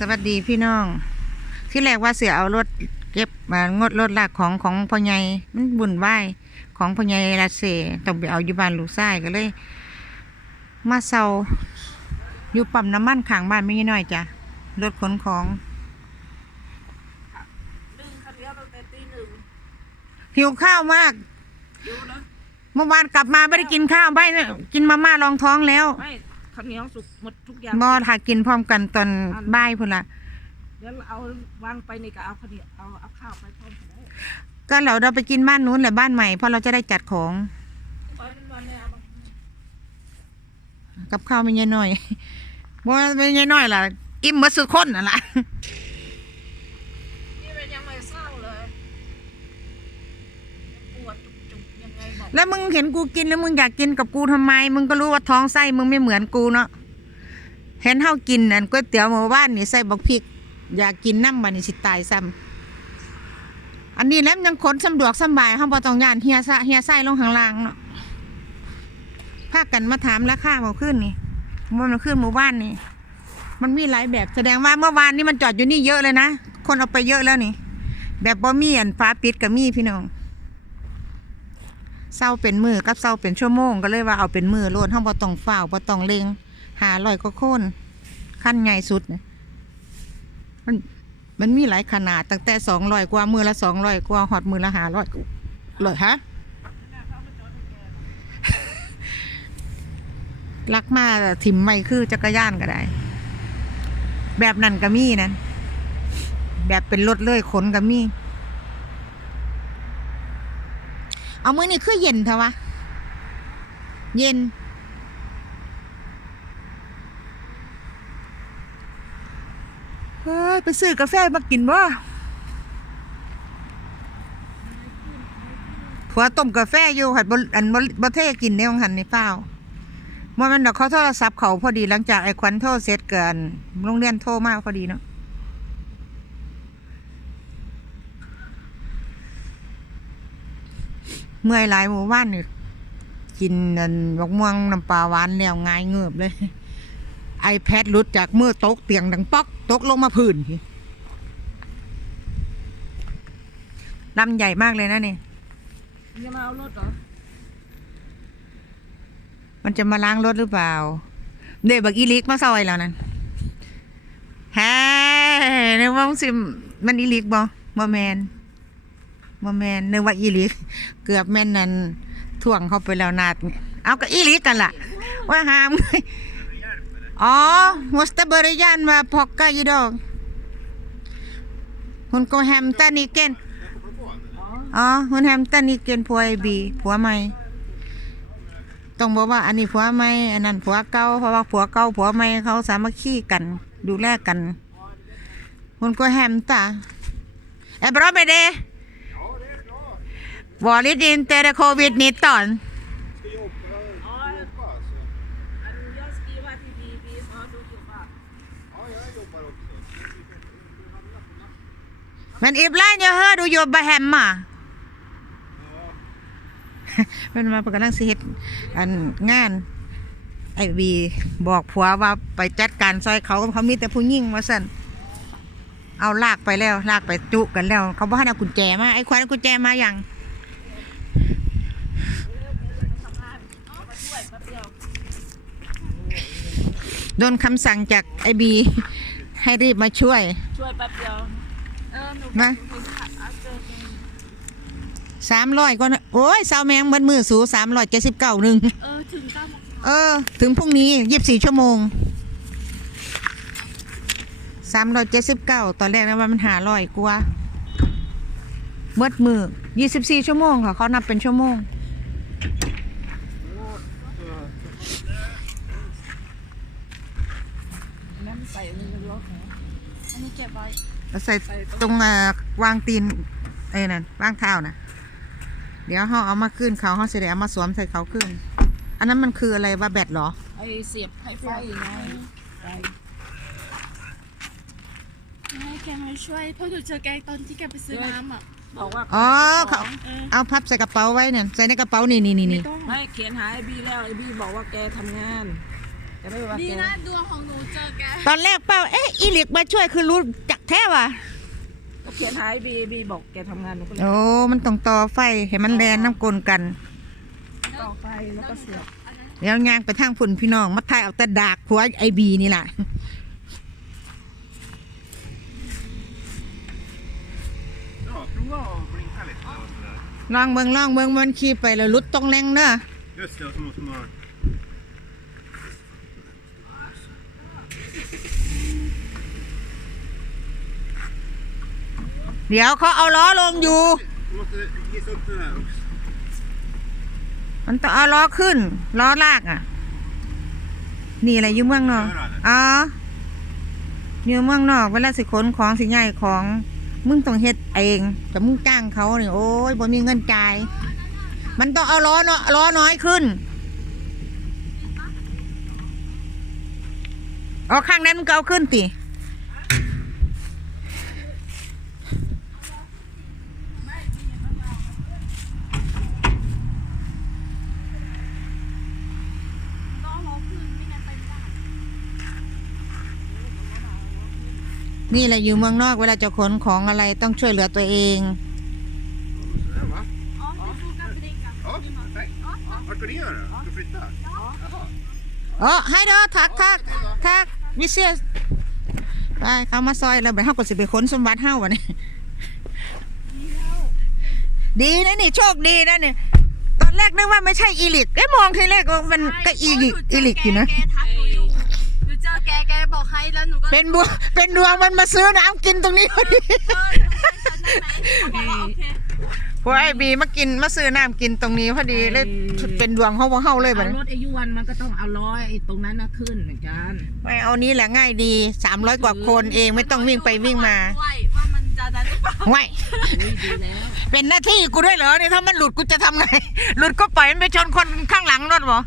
สวัสดีพี่น้อง ที่แรกว่าเสือเอารถเก็บมางดรถลากของของพ่อใหญ่มันบุญไหวายของพ่อใหญ่รัสเซต้องไปเอาอยู่บ้านลูกชายก็เลย มาเซาอยู่ปั๊มน้ำมันข้างบ้านไม่น้อยจ้ะรถขนของดึงคันเดียวตั้งแต่ตีหนึ่งหิวข้าวมากดูนะเมื่อวานกลับมาไม่ได้กินข้าวไม่ได้กินมาม่ารองท้องแล้วไม่ ข้าวเหนียวสุกหมดทุกอย่างบอถ้ากินพร้อมกันตอนบ่ายพุ่นละเดี๋ยวเอาวางไปนี่ก็เอาข้าวเหนียวเอาเอาข้าวไปพร้อมกันได้ก็เราเราไปกินบ้านนู้นแหละบ้านใหม่เพราะเราจะได้จัดของตอนวันเนี่ยเอามากับข้าวไม่ใช่น้อยบ่ไม่ใช่น้อยล่ะอิ่มหมาสุดคนน่ะล่ะ นี่มันยังไม่เศร้าเลยปวดจุกๆยังไงบอก แล้วมึงเห็นกูกินแล้วมึงอยากกินกับกูทำไม มึงก็รู้ว่าท้องไส้มึงไม่เหมือนกูเนาะเห็นเฮากินอันก๋วยเตี๋ยวหมู่บ้านนี่ใส่บักพริก อยากกินน้ำบัดนี่สิตายซ้ำอันนี้แล้วมันยังขนสำดวกสบายเฮาบ่ต้องย่านเฮียซะเฮียไส้ลงข้างล่างเนาะพากันมาถามราคาเมื่อคืนนี่มันขึ้นหมู่บ้านนี่มันมีหลายแบบแสดงว่าเมื่อวานนี่มันจอดอยู่นี่เยอะเลยนะ คนเอาไปเยอะแล้วนี่ แบบบ่มีอันฟ้าปิดกับมีพี่น้อง เศร้าเป็นมือกับเศร้าเป็นชั่วโมง ก็เลยว่าเอาเป็นมือโลดห้องบ่ต้องฝ้าวบ่ต้องเลงหาลอยก็โค่นขั้นใหญ่สุดมันมันมีหลายขนาดตั้งแต่สองร้อยกว่ามือละสองร้อยกว่าหอดมือละหาร้อยเลยฮะลักมาถิ่มไม่คือจักรยานก็ได้ แบบนั้นก็มีนั่นแบบเป็นรถเลื่อยขนก็มี เอามือนี่คือเย็นเถอะวะ เย็น เฮ้ย ไปซื้อกาแฟมากินบ่ผัวต้มกาแฟอยู่หัดบอันบ่บ่เทกินในของหันในเปล่าว่ามันดอกเขาโทรศัพท์เขาพอดีหลังจากไอ้ควันโทรเสร็จเกินโรงเรียนโทรมากพอดีเนาะ เมื่อยหลายหมู่บ้านนี่กินนันบักม่วงน้ำปลาหวานแล้วง่ายเงือบเลยไอแพดหลุดจากมือตกเตียงดังป๊อกตกลงมาพื้นลำใหญ่มากเลยนะนี่จะมาเอารถเหรอ มันจะมาล้างรถหรือเปล่า เด็กบักอีลิกมาซอยแล้วนั่นแฮ่นึกว่ามันสิมันอีลิกบ่บ่แมน บ่แมนนึกว่าอีลิเกือบแม่นนั่นท่วงเข้าไปแล้วนาด เอาก็อีลิกันล่ะ ว่าหามอ๋อมุสตาบริยานมาพอกกะยีดอกคุณก็แฮมตันอีเกนอ๋อคุณแฮมตันอีเกนผัวไอบีผัวใหม่ต้องบอกว่าอันนี้ผัวใหม่อันนั้นผัวเก่าเพราะว่าผัวเก่าผัวใหม่เขาสามัคคีกัน ดูแลกันคุณก็แฮมตาเอบรอไปเดวอลิดินเด นิดตอนอ๋ออันยอดสกีว่าที่ดีดีซอดูจุดว่า Men ibland jag hör du jobbar hemma เป็นมาประกันลังสิเฮ็ดอันงาน ไอบีบอกผัวว่าไปจัดการซอยเขาเขามีแต่ผู้หญิงว่าสั่นเอาลากไปแล้วลากไปจุกันแล้ว เขาบอกให้เอากุญแจมาไอ้ควันกุญแจมาอย่าง ทำงานเอามาช่วยแป๊บเดียว โดนคำสั่งจากไอบี ให้รีบมาช่วย ช่วยแป๊บเดียว เออหนูมา หนูขาดเอาเจอเองสามร้อยก็นะโอ้ยสาวแมงเบิดมือสูสามร้อยเจ็ดสิบเก้าหนึ่ง เออ ถึงเก้าโมงเออ ถึงพรุ่งนี้ยี่สิบสี่ชั่วโมงสามร้อยเจ็ดสิบเก้าตอนแรกนะว่ามันหาร้อยกว่าเบิดมือยี่สิบสี่ชั่วโมงค่ะ เขานับเป็นชั่วโมง นั่นใส่ในรถนะอันนี้เก็บไว้ แล้ว ใส่ตรงวางตีนเอ้นั่นวางเท้านะเดี๋ยวเขาเอามาขึ้นเขาเขาเสได็เอามาสวมใส่เขาขึ้น อันนั้นมันคืออะไรว่าแบตเหรอไอเสียบไฟไฟไงไฟให้แกมาช่วยเพราะหนูเจอแกตอนที่แกไปซื้อน้ำอะบอกว่าอ๋อเขาเอาพับใส่กระเป๋าไว้เนี่ยใส่ในกระเป๋านี่นี่นี่ไม่ต้องไม่เขียนหาไอบีแล้วไอบีบอกว่าแกทำงาน จะได้ว่าดีแก นะดวงของหนูเจอแกตอนแรกเป้าเอ๊ะอีหลิกมาช่วยคือรู้จักแท้ว่ะก็เขียนหายบีบีบอกแกทำงานหนูก็เลยโอ้มันต้องต่อไฟให้มันแลนน้ำกลนกัน ต่อไฟแล้วก็เสียบอันนั้นแล้วย่างไปทางพุ่นพี่น้องมาถ่ายเอาแต่ดากผัวไอบีนี่แหละ Ja, prova att blinka lite och sådär. ลองเมืองลองเมืองมันขี่ไปแล้วลุดตรงแรงเนอะ Just det, och så måste man... เดี๋ยวเขาเอาล้อลงอยู่ มันต้องเอาล้อขึ้น ล้อลากอะ นี่อะไรอยู่เมืองนอกอ๋ออยู่เมืองนอกเวลาสิขนของสิง่ายของ มึงต้องเฮ็ดเองแต่มึงจ้างเขาเนี่ยโอ้ยบ่มีเงินจ่าย มันต้องเอาล้อเนาะล้อน้อยขึ้นเอาข้างนั้นมึงก็เอาขึ้นติ ต้องรอคืนไม่งั้นไปไม่ได้ นี่แหละอยู่เมืองนอกเวลาจะขนของอะไรต้องช่วยเหลือตัวเอง Sådär va? อ๋อนี่คือการไปเด็กกับ Ja, perfekt. Vart ska ni göra? Ska flytta? Jaha. เออให้เด้อทักทักทักวิเชียไปเขามาซอยแล้วไปเฮาก็สิไปค้นสมบัติเฮาวะนี่ดีนะนี่โชคดีนะนี่ตอนแรกนึกว่าไม่ใช่อีลิกเอ้ยมองทีแรกว่ามันก็อีลิกอีลิกอยู่นะ แกทักหนูอยู่หนูเจอแกแก ให้แล้วหนูก็เป็นบัวเป็นดวงมันมาซื้อน้ำกินตรงนี้พอดีเออหนูให้ฉันได้ไหมเขาบอกว่าโอเคพวกไอ้บีมากินมาซื้อน้ำกินตรงนี้พอดีเลยเป็นดวงเฮาบ่เฮาเลยบัดเอานี้รถอายุวันมันก็ต้องเอาร้อยไอ้ตรงนั้นนะขึ้นเหมือนกันไม่เอานี้แหละง่ายดี300กว่าคนเองไม่ต้องวิ่งไปวิ่งมาด้วยว่ามันจะดันหรือเปล่าไว้อุ้ยดีแล้วเป็นหน้าที่กูด้วยเหรอเนี่ยถ้ามันหลุดกูจะทำไง หลุดก็ปล่อยมันไปชนคนข้างหลังรถบ่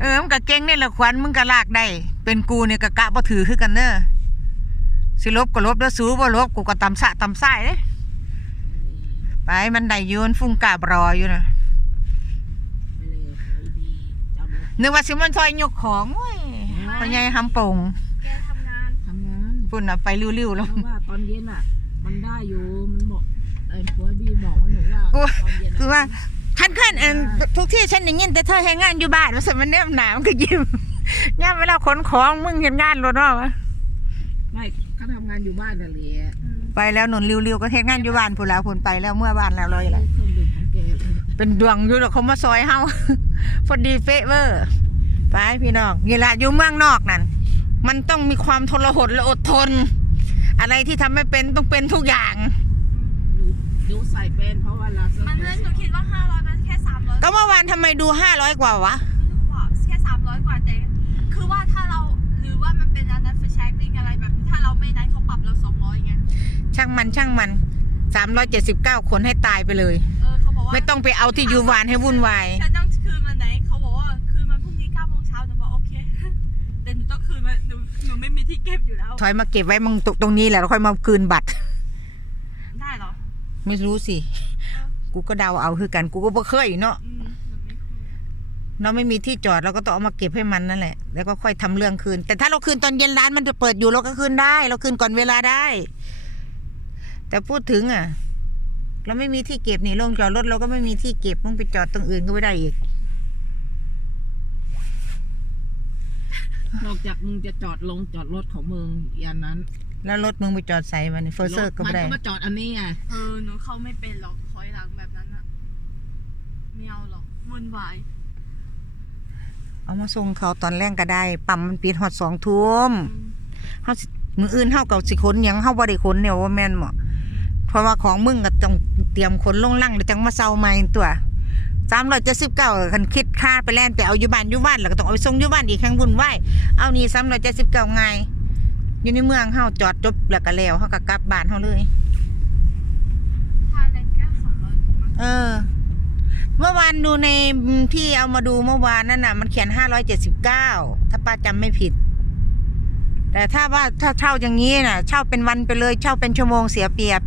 เออมันก็เก่งนี่แหละขวัญมึงก็ลากได้ เป็นกูเนี่ยก็กะบ่ถือคือกันเด้อสิลบก็ลบแล้วสู้บ่ลบกูก็ตำสะตำไส้เด้ไปมันได้อยืนฟุ้งกาบรออยู่นะไปเลยไอ้ดีจับรถนึกว่าสิมันซอยยกของโอ้ยพ่อใหญ่หำโป่งแกทำงานทำงานพุ่นน่ะไปริ้วๆเพแล้วราะว่าตอนเย็นอะ มันได้อยู่มันบอกไอ้ผัวบีบอกว่าหนูว่ากู ตอนเย็นคือว่าฉันขึ้นอันทุกที่ฉันได้ยินแต่เธอให้งานอยู่บ้านว่าสมันแนมหนามันก็ยิ้ม ย่ามเวลาขนของมึงเห็นงานรถเนาะไม่เขาทำงานอยู่บ้านน่ะเลยไปแล้วหนุนริวๆก็เฮ็ดงานอยู่บ้านพูนแล้วพูนไปแล้วเมื่อบ้านแล้วเลยแหละเครื่องดื่มของแกเลยเป็นดวงอยู่ดอกเขามาซอยเฮาพอดีเฟะเวอร์ไปพี่น้องนี่ละอยู่เมืองนอกนั่นมันต้องมีความทรหดและอดทน อะไรที่ทำไม่เป็นต้องเป็นทุกอย่างหนูดูใส่เป็นเพราะว่าเรามันเล่นหนูคิดว่าห้าร้อยมันแค่สามร้อยก็เมื่อวานทำไมดูห้าร้อยกว่าวะ แค่สามร้อยกว่าแต่คือว่าถ้าเราห รือว่ามันเป็นอันนั้นฟิชแชกลิงอะไรแบบนี้ถ้าเราไม่นั้นเขาปรับเราสองร้อยไงช่างมันช่างมันสามร้อยเจ็ดสิบเก้าคนให้ตายไปเลย เออเขาบอกว่าไม่ต้องไปเอาที่ยูวานให้วุ่นวายฉันต้องคืนมันไหนเขาบอกว่าคืนมันพรุ่งนี้เก้าโมงเช้าหนูบอกโอเคแต่หนูต้องคืนมันหนูหนูไม่มีที่เก็บอยู่แล้วถอยมาเก็บไว้มึงตรงตรงนี้แหละแล้วค่อยมาคืนบัตร ได้เหรอ ไม่รู้สิ กูก็เดาเอาคือกันกูก็บ่เคยเนาะอืมหนูไม่เคย เราไม่มีที่จอดเราก็ต้องเอามาเก็บให้มันนั่นแหละ แล้วก็ค่อยทำเรื่องคืน แต่ถ้าเราคืนตอนเย็นร้านมันจะเปิดอยู่เราก็คืนได้ เราคืนก่อนเวลาได้ แต่พูดถึงอะ เราไม่มีที่เก็บนี่ลงจอดรถเราก็ไม่มีที่เก็บมึงไปจอดตรงอื่นก็ไม่ได้อีก นอกจากมึงจะจอดลงจอดรถของมึงยันนั้น แล้วรถมึงไปจอดใส่มันเฟอร์เซอร์ก็มัไม่นได้ก็มาจอดอันนี้ไงเออหนูเข้าไม่เป็นหรอกคอยหลังแบบนั้นอะไม่เอาหรอกวุ่นวาย เอามาส่งเขาตอนแรกก็ได้ ปั๊มมันปิดหอดสองทุ่มอืมเฮาสิมืออื่นเฮาเก่าสิขนหยังเฮาบ่ได้ขนเนี่ยว่าแม่นหมอเพราะว่าของมึงก็ต้องเตรียมขนลงลังแล้วจังมาเซาใหม่ตัว379คันคิดค่าไปแล่นไปเอาอยู่บ้านอยู่บ้านแล้วก็ต้องเอาไปส่งอยู่บ้านอีกครั้งวุ่นวายเอานี่379ง่ายอยู่ในเมืองเฮาจอดจบแล้วก็แล้วเฮาก็กลับบ้านเฮาเลยค่าแรงแค่สองร้อย เออ เมื่อวานดูในที่เอามาดูเมื่อวานนั่นน่ะ มันเขียน579ถ้าป้าจำไม่ผิด แต่ถ้าว่าถ้าเช่าอย่างนี้น่ะ เช่าเป็นวันไปเลยเช่าเป็นชั่วโมงเสียเปรียบ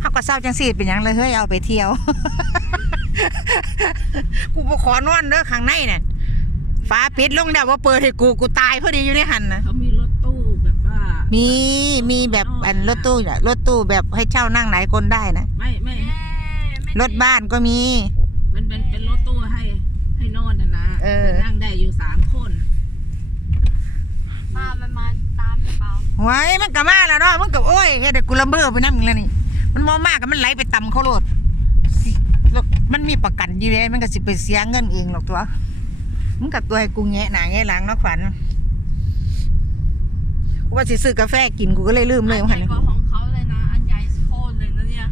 เขาก็เศร้าจังสีเป็นยังเลยเฮ้ยเอาไปเที่ยว กูขอนอนเด้อข้างในน่ะฟ้าปิดลงแล้วว่าเปิดให้กูกูตายพอดีอยู่ในหันนะ มีมีแบบอันรถตู้น่ะรถตู้แบบให้เช่านั่งหลายคนได้นะไม่ไม่เย้ไม่รถบ้านก็มี มันเป็นเป็นรถตู้ให้ให้นอนนะนะเออ แต่นั่งได้อยู่สามคนป้ามันมาตามหรือเปล่าไว้มันก็มาแล้วเนาะมันก็โอ้ยเฮ็ดให้กูระเบ้อไปนำอีกแล้วนี่ มันมอมากกับมันไหลไปต่ำเขาโลดสิแล้วมันมีประกันอยู่เลยมันก็สิไปเสียเงินเองหรอกตัวมึงกับตัวให้กูแงะหน้าแงะหลังเนาะขวัญกู ว่าสิซื้อกาแฟกินกูก็เลยลืมเลยอันว่าใหหั่ญ่นกว่าของเขาเลยนะ อันใหญ่โคตรเลยนะเนี่ย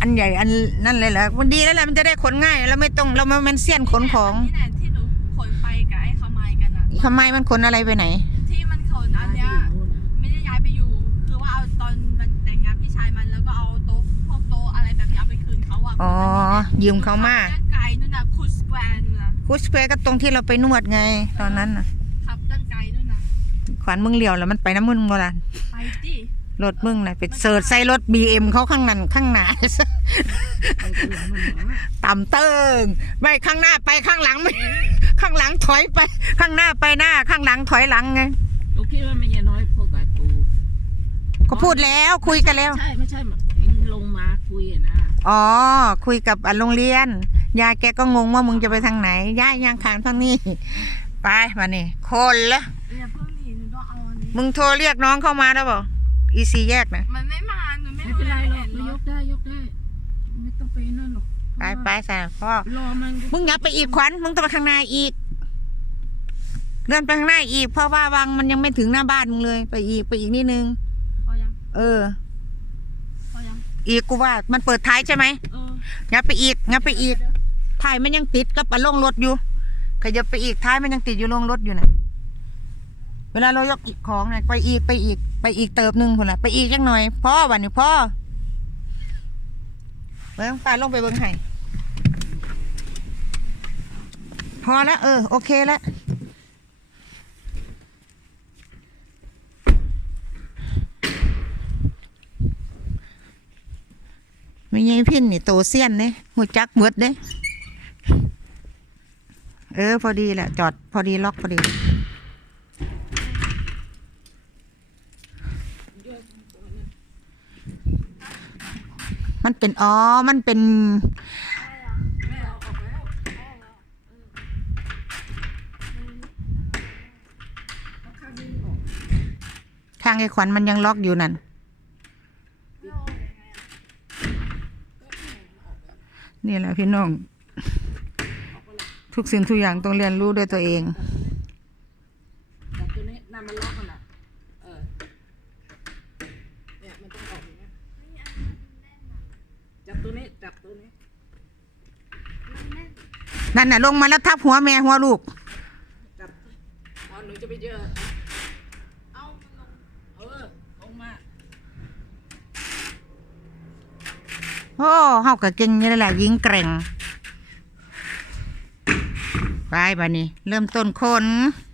อันใหญ่อันนั่นเลยแหละมันดีแล้วแหละมันจะได้ขนง่ายแล้วไม่ต้องเรามันมันเสี้ยนขนของนี่แหละที่หนูขนไปกับไอ้ขมายกันอะทำไมมันขนอะไรไปไหน ที่มันขนอันเนี้ยไม่ได้ย้ายไปอยู่ คือว่าเอาตอนมันแต่งงานพี่ชายมันแล้วก็เอาโต๊ะพวกโต๊ะอะไรแบบนี้เอาไปคืนเขาอะอ๋อยืมเขามาขับด้นไกลนู่นน่ะคูสแควร์นู่นน่ะคุชเปก็ตรงที่เราไปนวดไง ตอนนั้นน่ะขับด้านไกลนู่นน่ะ ขวัญมึงเลี้ยวแล้วมันไปน้ำมึงบ่ล่ะไปดิรถมึงน่ะไปเสิร์ชใส่รถ BM เขาข้างนั้นข้างหน้าไปถึงมันเหรอต่ำเติงไม่ข้างหน้าไปข้างหลังไม่ข้างหลังถอยไป ข้างหน้าไปหน้า ข้างหลังถอยหลังไงลูกคิดว่าไม่ใช่น้อยพวกไอ้ปูก็พูดแล้วคุยกันแล้ว ใช่ไม่ใช่ลงมาคุยอะนะอ๋อ คุยกับอะโรงเรียน ยายแกก็งงว่ามึงจะไปทางไหนย่ายางขางทางนี้ ไปมานี่คนละ มึงโทรเรียกน้องเข้ามาแล้วเปล่าอีซีแยกนะ มันไม่มาหนูไม่ไม่เป็นไรหรอกห็นยกได้ยกได้ ไม่ต้องไปนั่นหรอกไปไปใส่พ่อ รอมันมึงอย่าไปอีกขวัญ มึงต้องไปข้างหน้าอีกเลื่อนไปข้างหน้าอีก เพราะว่าวังมันยังไม่ถึงหน้าบ้านมึงเลย ไปอีกไปอีกนิดนึง พอยังเออ พอยังอีกกูว่า มันเปิดท้ายใช่ไหมเอออย่าไปอีกอย่าไปอีกท้ายมันยังติดกับอะลงรถอยู่ขยับไปอีกท้ายมันยังติดอยู่ลงรถอยู่น่ะ เวลาเรายกอีกของเนี่ยไปอีกไปอีกไปอีกเติบหนึ่งคนละไปอีกจักหน่อยพ่อวันนี้พ่อเบิ้งไปลงไปเบิ้งให้พอแล้วเออ โอเคแล้วไม่ใช่พินนี่โตเซียนเนี่ยหูจักหมดเด้เออ พอดีแหละจอดพอดีล็อกพอดี มันเป็นอ๋อ มันเป็นทางไอ้ขวัญมันยังล็อกอยู่นั่น นี่แหละพี่น้อง ทุกสิ่งทุกอย่างต้องเรียนรู้ด้วยตัวเอง จับตัวนี้นั่นมันล็อกมันอะ เออ เนี่ยมันต้องออกอย่างเงี้ย จับตัวนี้จับตัวนี้นั่นน่ะลงมาแล้วทับหัวแม่หัวลูกจับอ๋อหนูจะไปเจอเอามันลงเออลงมาโอ้เฮาก็เก่งนี่แหละยิงแกร่งไปบานี้ เริ่มต้นคนเ